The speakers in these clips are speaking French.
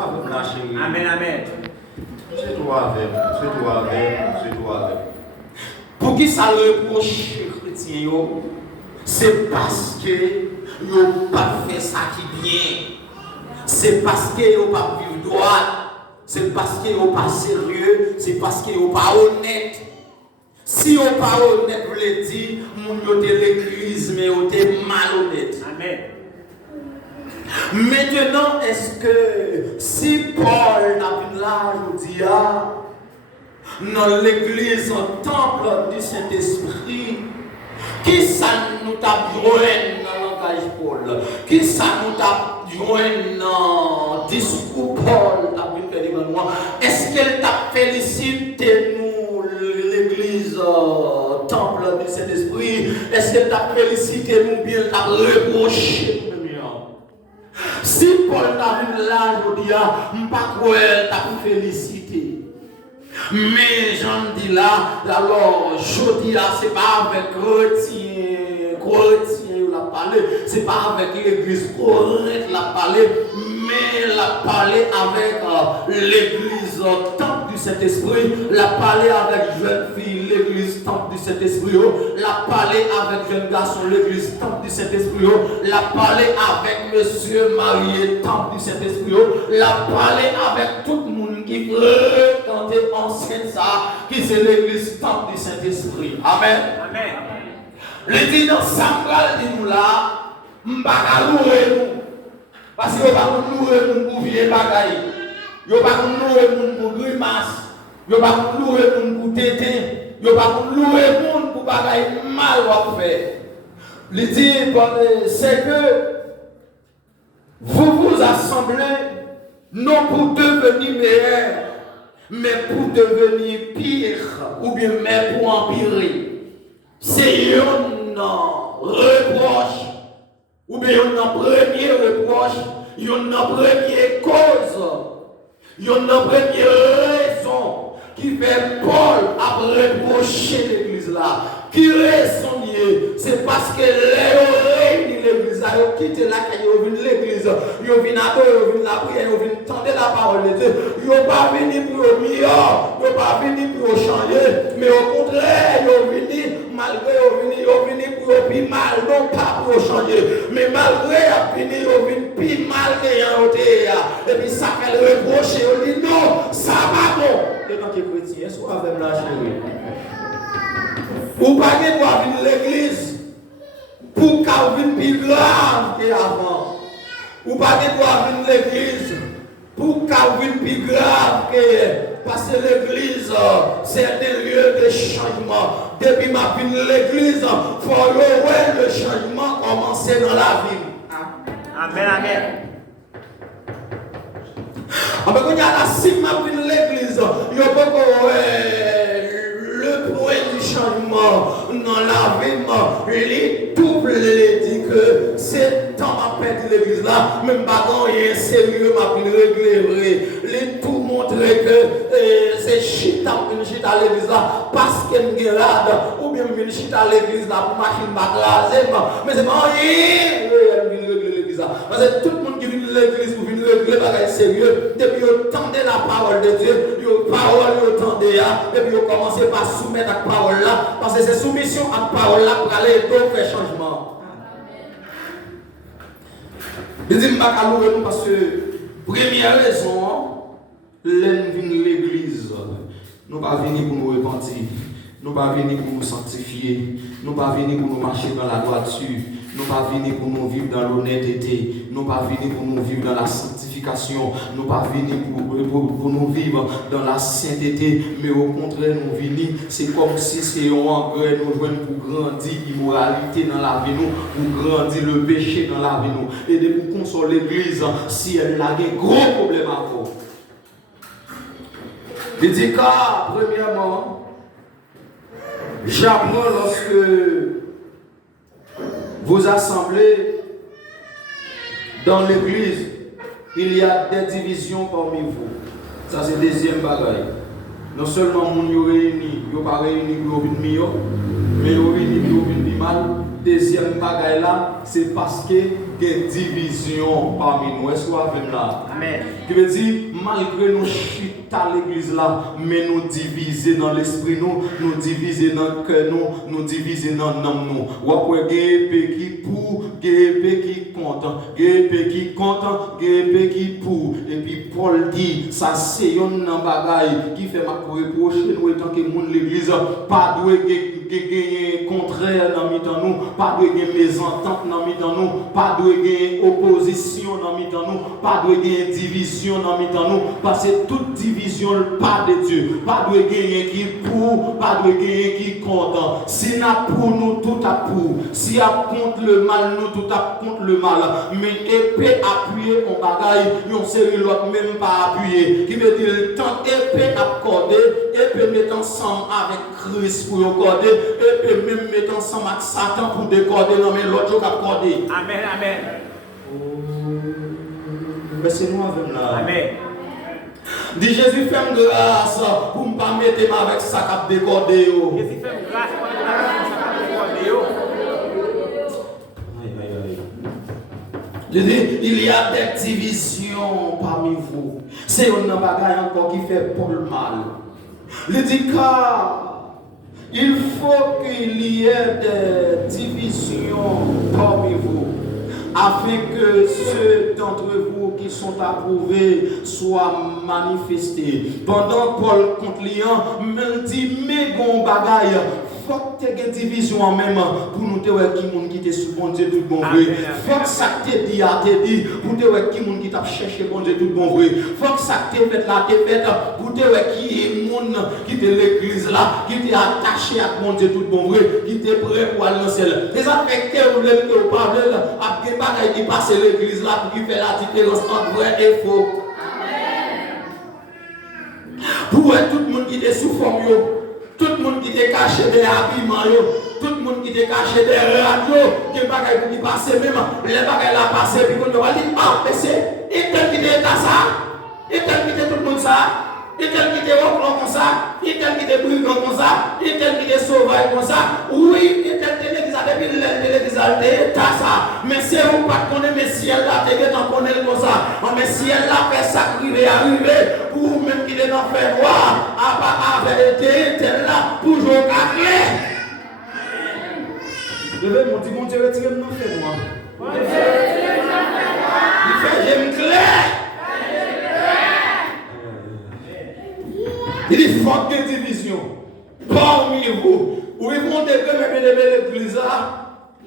avec la chérie. Amen, amen. C'est toi avec. Pour qui ça reproche chrétien, c'est parce que ils n'ont pas fait ça qui bien. C'est parce qu'ils n'ont pas vivre droit. C'est parce qu'ils n'ont pas sérieux. C'est parce qu'ils n'ont pas honnête. Si on n'est pas honnête, vous le dites, vous êtes l'église, mais vous êtes malhonnête. Amen. Maintenant, est-ce que si Paul n'a plus là, je dis, dans l'église, au temple du Saint-Esprit, qui ça nous t'a joint dans le langage Paul? Qui ça nous t'a joint dans le discours Paul? Est-ce qu'elle t'a félicité nous, l'église, temple du Saint-Esprit? Est-ce qu'elle t'a félicité nous bien, t'a reproché? Si Paul t'a vu là, je dis, je ne pas quoi elle t'a félicité. Mais j'en dis là, alors je dis là, c'est pas avec chrétien la parler, c'est pas avec l'église correcte la parler, mais la parler avec l'église temple du Saint-Esprit, la parler avec jeune fille, l'église temple du Saint-Esprit, la parler avec jeune garçon, l'église temple du Saint-Esprit, la parler avec monsieur marié, temple du Saint-Esprit, la parler avec tout le monde qui veut tenter ancienne ça, qui c'est l'église temple du Saint-Esprit. Amen. Amen. Le dit dans Samuel, dit nous là, m'baka louer nous. Parce que pas nous louer nous pour vieux bagaille. Yo pas nous louer nous pour grimace. Yo pas nous louer nous pour tété. Yo pas nous louer nous pour bagaille mal ou faire. Le dit c'est que vous vous assemblez non pour devenir meilleur, mais pour devenir pire ou bien même pour empirer. C'est un reproche, ou bien un premier reproche, une première cause, une première raison qui fait Paul à reprocher l'église là. Qui raison c'est parce que les réunis l'église là, ils ont quitté la caille, ils ont venu l'église, ils ont venu adorer, ils ont venu la prière, ils ont venu tendre la parole de Dieu. Ils n'ont pas venu pour le meilleur, ils n'ont pas venu pour changer, mais au contraire, ils ont venu, malgré ils ont venu pour le plus mal, non pas pour changer, mais malgré ils ont venu plus mal que et puis ça fait le reprocher, on dit non, ça va bon. Et quand tu es chrétien, soit avec la chérie. Ou pas que doit venir l'église pour qu'elle vienne plus grave qu'avant. Ou pas que doit venir l'église pour qu'elle vienne plus grave que. Parce que l'église, c'est un lieu de changement. Depuis ma vie l'église, il faut voir le changement commencer dans la vie. Amen, amen. Quand il y a la cime de l'église, il y a le point du changement dans la vie, il tout le dit que c'est dans ma paix de l'église là, même pas il est sérieux, m'a régler, il tout montrer que c'est chita à l'église là, parce qu'elle est malade, ou bien une chita à l'église là pour machine m'agraser, mais c'est pas rien, l'église là, parce que tout le monde qui vient de l'église pour venir régler bagaille sérieux, depuis vous tendez la parole de Dieu, vous parole vous tendez et puis vous commencez par soumettre à la parole là, parce que c'est soumission à la parole là pour aller donc faire changement. Je dis pas qu'à nous parce que première raison, l'un vient l'église, nous pas venir pour nous repentir, nous pas venir pour nous sanctifier, nous pas venir pour nous marcher dans la droiture. Nous ne pas venir pour nous vivre dans l'honnêteté, nous ne pas venir pour nous vivre dans la sanctification, nous ne pas venir pour nous vivre dans la sainteté, mais au contraire, nous venir, c'est comme si c'est un engrais nous joignent pour grandir l'immoralité dans la vie, nous, pour grandir le péché dans la vie, nous, et de pour consoler l'église si elle a des gros problèmes à vous. Il dit car, premièrement, j'apprends lorsque vous assemblez dans l'église, il y a des divisions parmi vous. Ça c'est le deuxième bagaille. Non seulement vous réunis, vous ne pas réunis pour venir mieux, mais vous réunis pour venir mal. deuxième bagaille là, c'est parce que il y a une division parmi nous. Est-ce que vous avez là? Amen. Qui veut dire, malgré nos chutes à l'église là, mais nous diviser dans l'esprit, nous diviser dans le cœur, nous diviser dans l'âme. Ou après, il y a un épée qui pour, il y a un épée qui compte, il y a un épée qui compte, il y a un épée qui pour. Et puis Paul dit, ça c'est un bagaille qui fait ma reprocher nous étant que monde l'église, pas doué gagner contraire dans mi-temps nous, pas de gagner mésentente dans mi-temps nous, pas de gagner opposition dans mi-temps nous, pas de gagner division dans mi-temps nous, parce que toute division pas de Dieu, pas de gagner qui pour, pas de gagner qui contre. Si n'a pour nous tout à pour, si a contre le mal nous tout à contre le mal, mais épée appuyée en bagaille, on série l'autre même pas appuyé, qui veut dire tant épée accordée, épée met ensemble avec Christ pour accorder, épée même met ensemble avec Satan pour décorder, non mais l'autre jour accorder. Amen, amen. Mais c'est moi avec là. Amen. Dis Jésus fais grâce pour ne pas mettre avec ça cap décorder. Jésus fait grâce pour ne pas mettre ça cap décorder. Je dis, il y a des divisions parmi vous. C'est un bagaille encore qui fait pour le mal. Je dis car il faut qu'il y ait des divisions parmi vous, afin que ceux d'entre vous qui sont approuvés soient manifestés. Pendant Paul contre Lian, me dit, mais bon bagaille, faut que tu aies une division en même pour nous te voir qui monde qui te sous bon Dieu tout bon vrai. Faut que ça te dit à te dit pour te voir qui monde qui t'a cherché bon Dieu tout bon vrai. Faut que ça te fait là te fait pour te voir qui est monde qui te l'église là, qui t'est attaché à bon Dieu tout bon vrai, qui t'est prêt pour aller dans celle. Les affectés ou les que vous parlez là, à des bagages qui passent l'église là pour qui fait la différence entre vrai et faux. Pour tout le monde qui est sous forme tout le monde qui était caché des habillements, tout le monde qui était caché des radios, qui bagaille qui passe même, les bagailles là passent, puis on va dire, ah, mais c'est, et tel qui était ça, et tel qui était tout le monde ça, et tel qui était reclan comme ça, et tel qui était brigand comme ça, et tel qui était sauvage comme ça, oui, et tel qui était depuis l'église t'as ça, mais c'est vous pas connaître, mais si elle là, t'es en connaître comme ça, mais si elle là fait ça, arriver, pour même qu'il est dans le fait noir, à vérité, tel là, pour jouer à clé. Je vais mon Dieu, mon Dieu, retirez mon fait noir. Il fait j'aime clair. Il dit faut que division parmi vous. Où ils vont déclarer l'église là.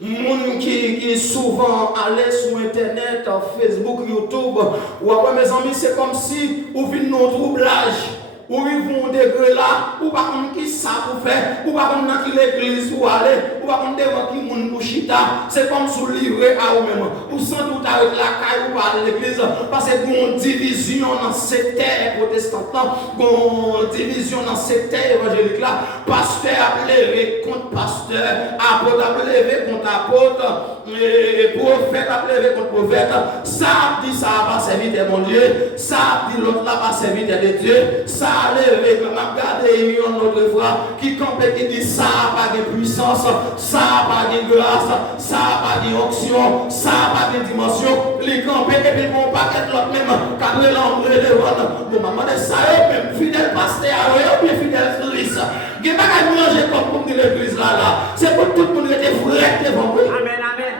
Moun qui est souvent allé sur internet, Facebook, YouTube, ou après mes amis, c'est comme si vous venez nos troublage. Ou ils vont degré là, ou par contre qui ça pour faire, ou par contre dans l'église ou aller, ou par contre devant qui moun pour chita, c'est comme sous livré à vous-même. Ou sans doute avec la caille ou par l'église, parce que une division dans cette terre protestante, une division dans cette terre évangélique là, pasteur a levé contre pasteur, apôtre a levé contre apôtre, et prophète a levé contre prophète, ça dit ça va servir de mon Dieu, ça dit l'autre là va servir de Dieu, ça levé, m'a regardé une autre fois qui compte qui dit ça n'a pas de puissance, ça n'a pas de grâce, ça n'a pas d'onction, ça n'a pas de dimension. Les campés et puis mon paquet l'autre même, quand l'ombre de devant, bon maman de ça, même fidèle pasteur, ou bien fidèle Christ. Il n'y a pas qu'à manger comme l'église là, c'est pour tout le monde qui était frère devant vous. Amen, amen.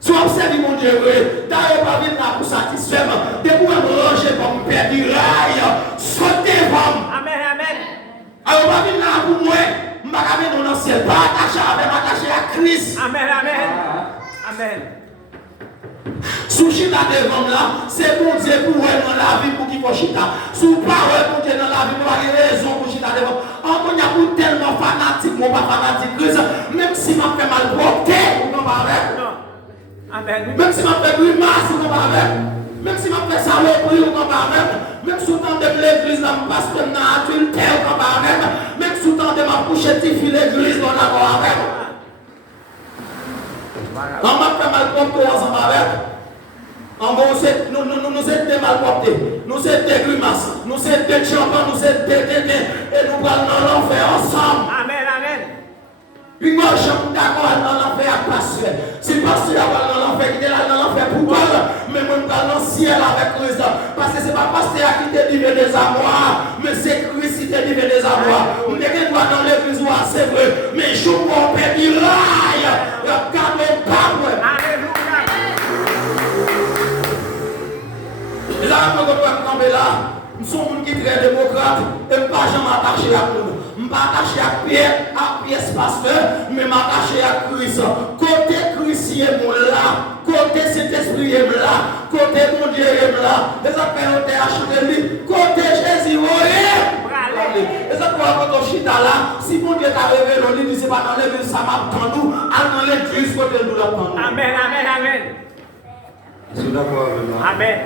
Soit observé mon Dieu, t'as pas venir là pour satisfaire, de pour manger comme père du rail, sauter comme. Amen, amen. Alors pas venir là pour moi, je ne vais pas venir dans le ciel, pas attaché à Christ. Amen, amen. Amen. Sous chita devant là, c'est bon Dieu pour elle dans la vie pour qu'il faut chita. Sous parole pour Dieu dans la vie, pour avoir raison pour chita devant. En mon amour tellement fanatique, mon pas fanatique, même si m'a fait mal porter, ou non pas avec. Amen. Même si m'a fait grimace, ou non pas avec. Même si m'a fait saloperie, ou non pas avec. Même sous temps de l'église, dans le pasteur n'a adultère, ou non pas avec. Même sous temps de ma couchette, l'église, on n'a pas avec. On m'a fait mal porter ensemble avec. En gros, nous sommes des mal portés, nous sommes des grimaces, nous sommes des champagnes, nous sommes des et nous allons dans l'enfer ensemble. Amen, amen. Puis moi, je suis d'accord dans l'enfer à pasteur. Si pasteur va dans l'enfer, qui est là dans l'enfer pour toi, mais moi, je vais dans le ciel avec Christ. Parce que ce n'est pas pasteur qui te dit des amours, mais c'est Christ qui te dit des amours. On est droit dans l'église, c'est vrai. Mais je suis mon père qui raille. Regardez pas, ouais. Alléluia. Et là, je vais tomber là. Nous sommes qui très démocrates et je ne suis pas jamais attaché à nous. Je ne suis pas attaché à pièce pasteur, mais je suis attaché à Christ. Côté Christ, il est là. Côté Saint-Esprit, il est là. Côté mon Dieu, il est là. Les affaires ont été achetées. Côté Jésus, il est là. Et ça, quand on chita là, si mon Dieu t'a révélé, on dit, c'est pas dans l'église, ça m'attend nous. Allons dans l'église, côté nous l'attendons. Amen, amen, amen. C'est d'accord avec moi. Amen.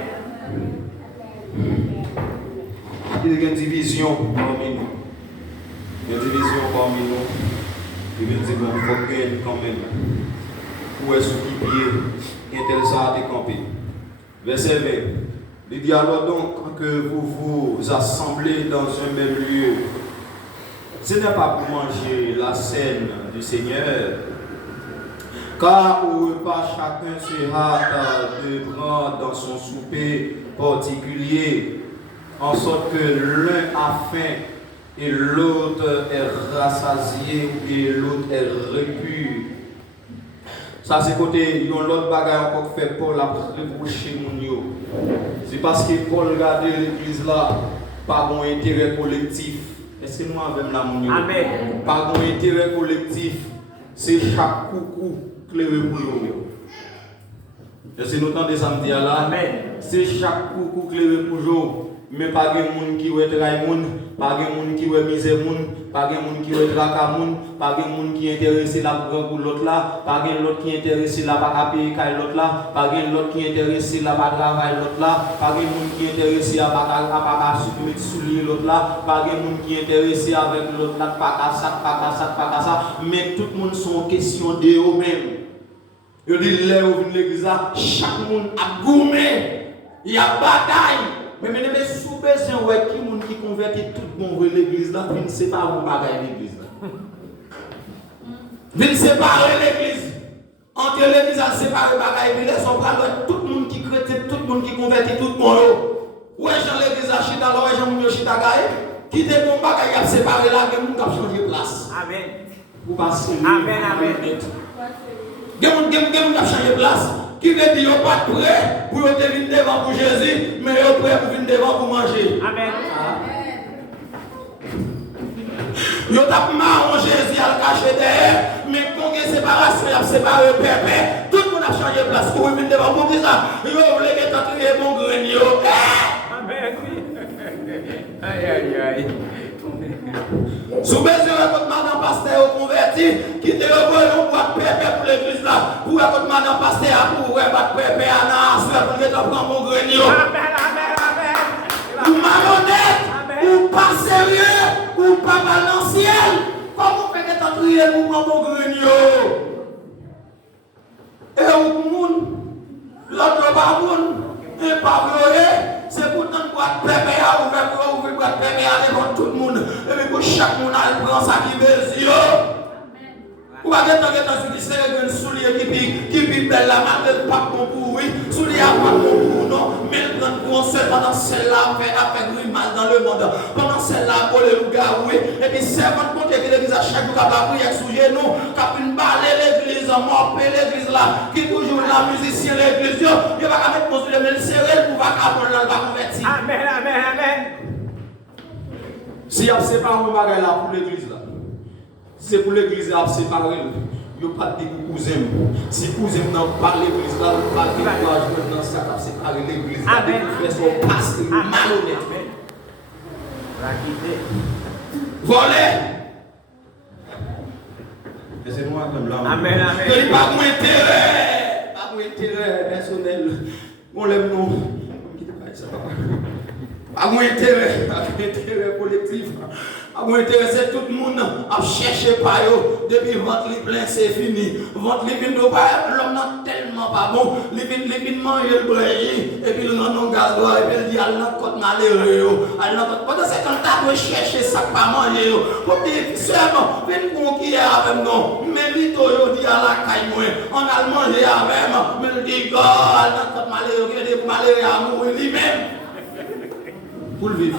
Il y a une division parmi nous. Il y a une division parmi nous. Il veut dire qu'il faut gagner quand même. Où est-ce qu'il est intéressant à te camper. Verset 20. Il dit alors donc que vous vous assemblez dans un même lieu. Ce n'est pas pour manger la scène du Seigneur. Car au repas, chacun se hâte de prendre dans son souper particulier, en sorte que l'un a faim et l'autre est rassasié et l'autre est repu. Ça c'est côté, l'autre bagaille encore fait Paul a reproché mon yo. C'est parce que Paul regarde l'église là, pas bon intérêt collectif. Est-ce que nous avons la mon yo? Amen. Pas bon intérêt collectif. C'est chaque coucou clairé pour nous. Est-ce que nous entendons ça me dire là? Amen. C'est chaque coucou clairé pour nous. Mais pas de monde qui veut travailler monde, pas de monde qui veut miser monde, pas de monde qui veut traquer monde, pas de monde qui est intéressé là pour l'autre là, pas de l'autre qui est intéressé là pour payer l'autre là, pas de l'autre qui est intéressé là pour travailler l'autre là, pas de monde qui est intéressé à pas souligner l'autre là, pas de monde qui est intéressé avec l'autre là, pas ça, mais tout le monde sont question de eux-mêmes. Je dis là où vient l'église là, chaque monde a gourmet, il y a bataille. Mais sous besoin ouais qui monde qui convertit tout le monde l'église là, vient séparer mon bagage l'église là. Vient séparer l'église. Entre l'église à séparer bagage et son bras tout le monde qui chrétien, tout le monde qui convertit tout le monde. Ouais Jean l'église à chita là, ouais Jean mon chita gaé, qui te bon bagage a séparer là, que monde a changé place. Amen. Ou passer. Amen, amen. Monde a changé place. Qui veut dire qu'ils pas prêt pour venir devant pour Jésus, mais ils sont prêts pour venir devant pour manger. Amen. Ils sont marrant Jésus à le cacher derrière, mais quand il y a séparation, il y a séparé pépé. Tout le monde a changé de place pour venir devant pour ça. Ils veulent entrer mon grenier. Amen. Aïe, aïe, aïe. Sous besoin de votre madame pasteur converti, qui te revoit un boîte pépé pour l'église là, pour votre madame pasteur pour battre pépé à Nas, pour que tu prends mon grenier. Amen, amen, amen. Ou malhonnête, ou pas sérieux, ou pas balanciel. Comment fait que tu entries pour prendre mon grenier? Et au monde, l'autre pas monde, et pas vrai. C'est pourtant une boîte pépé à ouvrir pour ouvrir boîte pépé à devant tout le monde. Et puis pour chaque monde, elle prend ça qui veut. Ou pas que tu as dit que tu soulier qui pique belle la main, pas bon pour oui, soulier à pas bon pour non, mais elle prend pour seul pendant celle-là, fait grimace dans le monde. Pendant celle-là, pour les loups, oui. Et puis servante pour que l'église à chaque jour, qui a prié sous genoux, qui a pu baler l'église, morper l'église là, qui toujours la musicien l'église, il va mettre mon soleil, mais le serré pour pas apprendre là, va convertir. Amen, amen, amen. Si on sépare mon bagage là pour l'église là, c'est pour l'église à séparer. Il n'y a pas de cousin. Si cousin n'a pas l'église là, il n'y a pas de courage dans ça à séparer l'église là. Amen. Il faut son pasteur malhonnête. Voler. Et c'est moi comme là. Amen, amen. Il n'y a pas d'intérêt. Pas d'intérêt personnel. On l'aime non. Pas d'intérêt collectif. À moi intéressé tout le monde à chercher par eux depuis votre plein c'est fini. Votre livre nous pas l'homme n'a tellement pas bon, il vient manger le brûlé, et puis il rend un gaz, et puis il dit, elle n'a pas de malheureux. Pendant ce temps, tu dois chercher ça pas manger. Pour dire, seulement, viens conquérir avec nous. Mais vite, il dit à la caille, on a mangé avec moi. Mais il dit, God, elle n'a pas de malheureux, il y a des malheureux à mourir lui-même. Pour le vivre.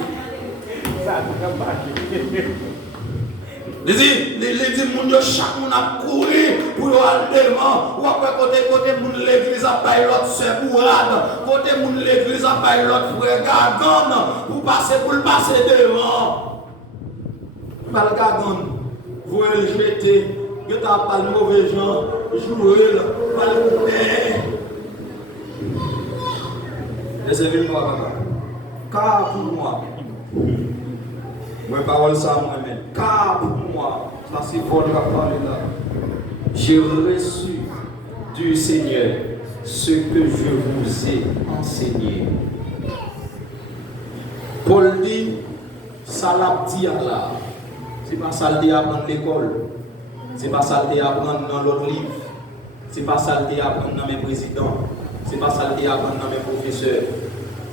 Il dit, mon Dieu, chaque monde a couru pour aller devant. Ou après, côté, mon l'église a payé l'autre secourade. Côté, mon l'église a payé l'autre frère Gagon. Pour le passer devant. Mal Gagon, vous le jeter. Vous n'avez pas de mauvais gens. Jouez le mal couper. Laissez-moi, papa. Car pour moi. Moi, parole ça, moi-même. Car pour moi, ça c'est Paul qui a parlé là. J'ai reçu du Seigneur ce que je vous ai enseigné. Paul dit, ça l'a dit à là. C'est pas ça le dit à apprendre l'école. C'est pas ça le dit à apprendre dans l'autre livre. C'est pas ça le dit à apprendre dans mes présidents. C'est pas ça le dit à apprendre dans mes professeurs.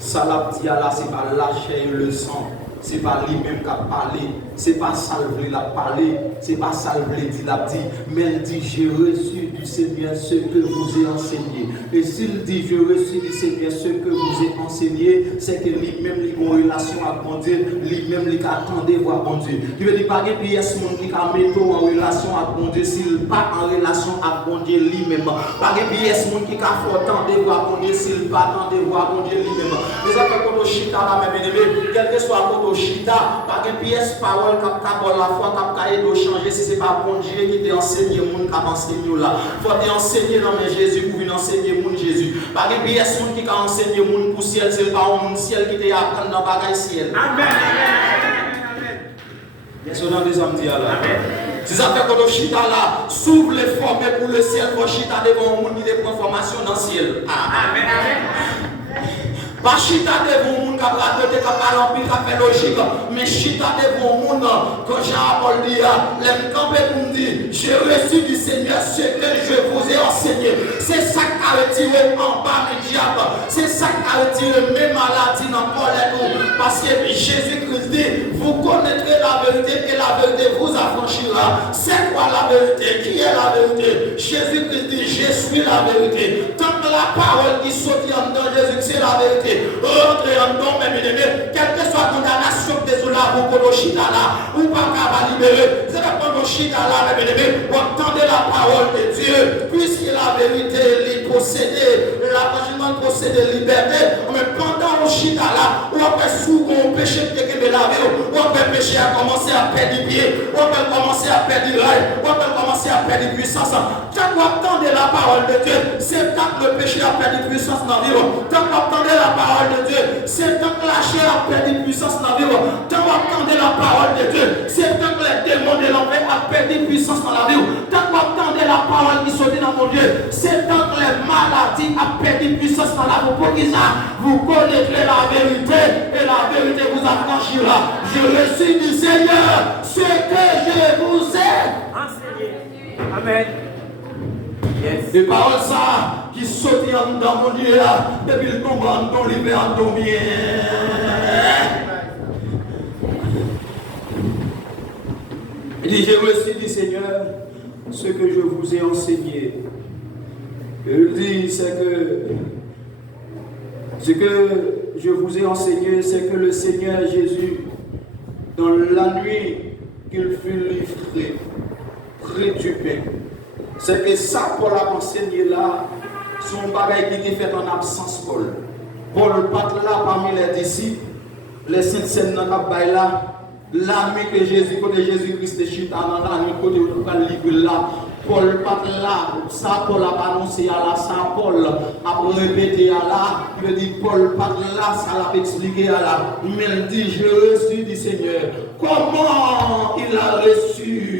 Ça l'a dit à là, c'est pas lâcher le sang. C'est pas lui-même qui a parlé, c'est pas ça le l'a parlé, c'est pas ça le dit l'a dit, mais il dit j'ai reçu du Seigneur ce que vous ai enseigné. Et s'il dit j'ai reçu du Seigneur ce que vous ai enseigné, c'est que lui-même il a une relation avec mon Dieu, lui-même il attendait voir mon Dieu. Il veut dire pas que pièce monde qui a mis en relation avec mon Dieu s'il pas en relation avec mon Dieu lui-même. Pas que pièce monde qui a attendait voir mon Dieu s'il pas attendait voir mon Dieu lui-même. Les affaires qu'on chita là même aimé, quel que soit le chita, pas de pièce parole qui a la foi qui a changer si c'est pas bon Dieu qui t'a enseigné monde qui a enseigné là. Faut t'enseigner dans mes Jésus pour venir enseigner monde Jésus. Pas de pièce monde qui a enseigné monde pour ciel, c'est pas un ciel qui t'a apprendre dans bagaille ciel. Amen. Bien sûr dans des hommes dit là. Amen. Si ça fait que chita là, s'ouvre les formes pour le ciel, pour chita devant un monde qui prend formation dans le ciel. Amen. Amen. Pas chita devant un monde qui a raté, qui a parlé, qui a fait logique, mais chita devant un monde, quand Jean-Paul dit, les campés pour me dire, j'ai reçu du Seigneur ce que je vous ai enseigné. C'est ça qui a retiré en bas le diable, c'est ça qui a retiré mes maladies dans Paul et nous. Parce que Jésus-Christ dit, vous connaîtrez la vérité et la vérité vous affranchira. C'est quoi la vérité? Qui est la vérité? Jésus-Christ dit, je suis la vérité. Tant que la parole qui sortit en dedans Jésus, c'est la vérité. Rentrez en dedans, mes bien-aimés, quelle que soit la condamnation que vous avez pour le chita là, ou pas qu'à libérer, vous allez prendre le chita là, mes bien-aimés, pour entendre la parole de Dieu, puisque la vérité est possédée, l'arrangement possédée liberté, mais pendant le chita là, ou après sous mon péché qui est lavé, ou après péché a commencé à perdre du pied, ou après commencer à perdre du rail, ou après commencer à perdre du puissance. Quand vous entendez la parole de Dieu, c'est quand le péché a perdu puissance dans la vie. Quand vous entendez la parole de Dieu, c'est quand la chair a perdu puissance dans la vie. Quand vous entendez la parole de Dieu, c'est quand les démons de l'enfer a perdu puissance dans la vie. Quand vous entendez la parole qui sortit dans mon Dieu, c'est quand les maladies a perdu puissance dans la vie. Pour qui ça? Vous connaîtrez la vérité et la vérité vous affranchira. Je reçus du Seigneur ce que je vous ai enseigné. Amen. Yes. Et paroles ça qui sortent dans mon Dieu là, depuis le tombe en ton livre en ton bien. Il dit, j'ai reçu du Seigneur ce que je vous ai enseigné. Et il dit, c'est que ce que je vous ai enseigné, c'est que le Seigneur Jésus, dans la nuit qu'il fut livré, près du pain, c'est que ça, Paul a enseigné là, son bagage qui était fait en absence Paul. Paul pas là parmi les disciples, les saintes scènes dans le là, la nuit que Jésus-Christ est chita dans la nuit côté où il livre là, Paul pas là, ça Paul a annoncé à la, ça Paul a répété à la, il dit Paul pas là, ça l'a expliqué à la, mais il dit j'ai reçu du Seigneur. Comment il a reçu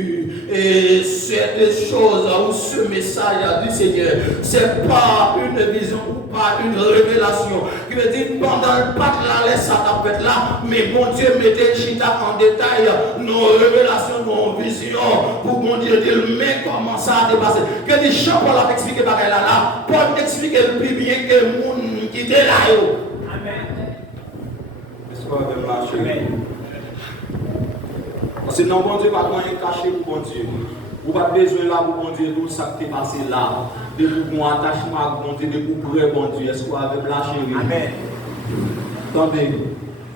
et cette chose ou ce message du Seigneur, c'est pas une vision ou pas une révélation. Il veut dire pendant le pacte là, les Satan fait là, mais bon Dieu mettez chita en détail nos révélations, nos visions, pour bon Dieu dire, mais comment ça a dépassé. Que des gens pour la expliquer par là, pour expliquer le plus bien que le monde qui était là. Amen. Est-ce qu'on va marcher? Parce que non, bon Dieu, pas rien caché pour bon Dieu. Vous n'avez pas besoin là pour bon Dieu, tout ça qui est passé là. De pour mon attachement à bon Dieu, de pour près bon Dieu. Est-ce qu'on va lâcher? Amen. Attendez.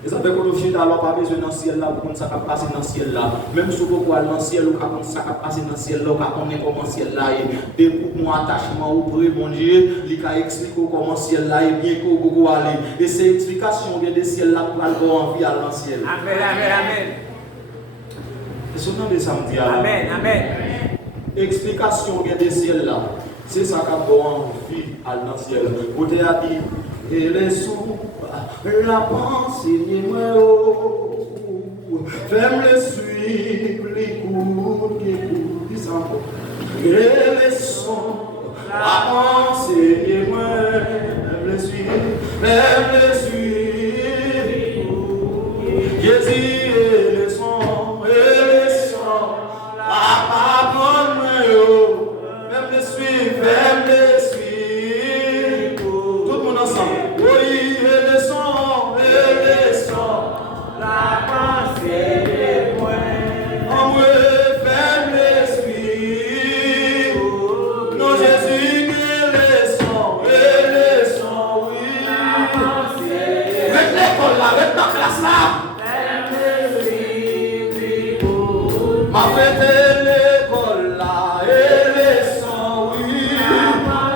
Et ça fait qu'on ne alors pas besoin dans le ciel là pour ça qui passe dans le ciel là. Même si vous voyez dans le ciel, ou quand ça qui passe dans le ciel là, on connaît comment le ciel là est. De pour mon attachement au près bon Dieu, il a expliqué comment le ciel là est bien qu'on peut aller. Et c'est l'explication des ciel là pour aller en vie dans le ciel. Amen, amen, amen. C'est ce nom de samedi. Amen, amen. Explication des ciel là. C'est ça qui a en vie dans le ciel. Vous avez dit, et les sous, la pensée ni moi, fais-moi le suivre, l'écoute, qui s'en va. Et les sons, la pensée ni moi, fais-moi le suivre, fais-moi le suivre. Jésus et les sons, la parole me fais-moi le suivre, fais-moi le suivre. Tout le monde ensemble. Oui, et les sons, La pensée des points. en moi, fais-moi le suivre. Non, Jésus, que les sons, oui. Avec l'école là, avec ta classe là. Ma fête l'école là, et les sons, oui.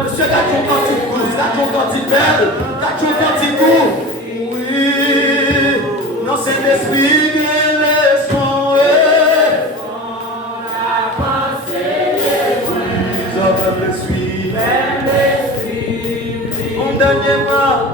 Monsieur, t'as ton cantique douce, t'as ton cantique belle, t'as ton cantique court. Oui, non, c'est l'esprit et les sons, je veux le suivre. Mon dernier pas,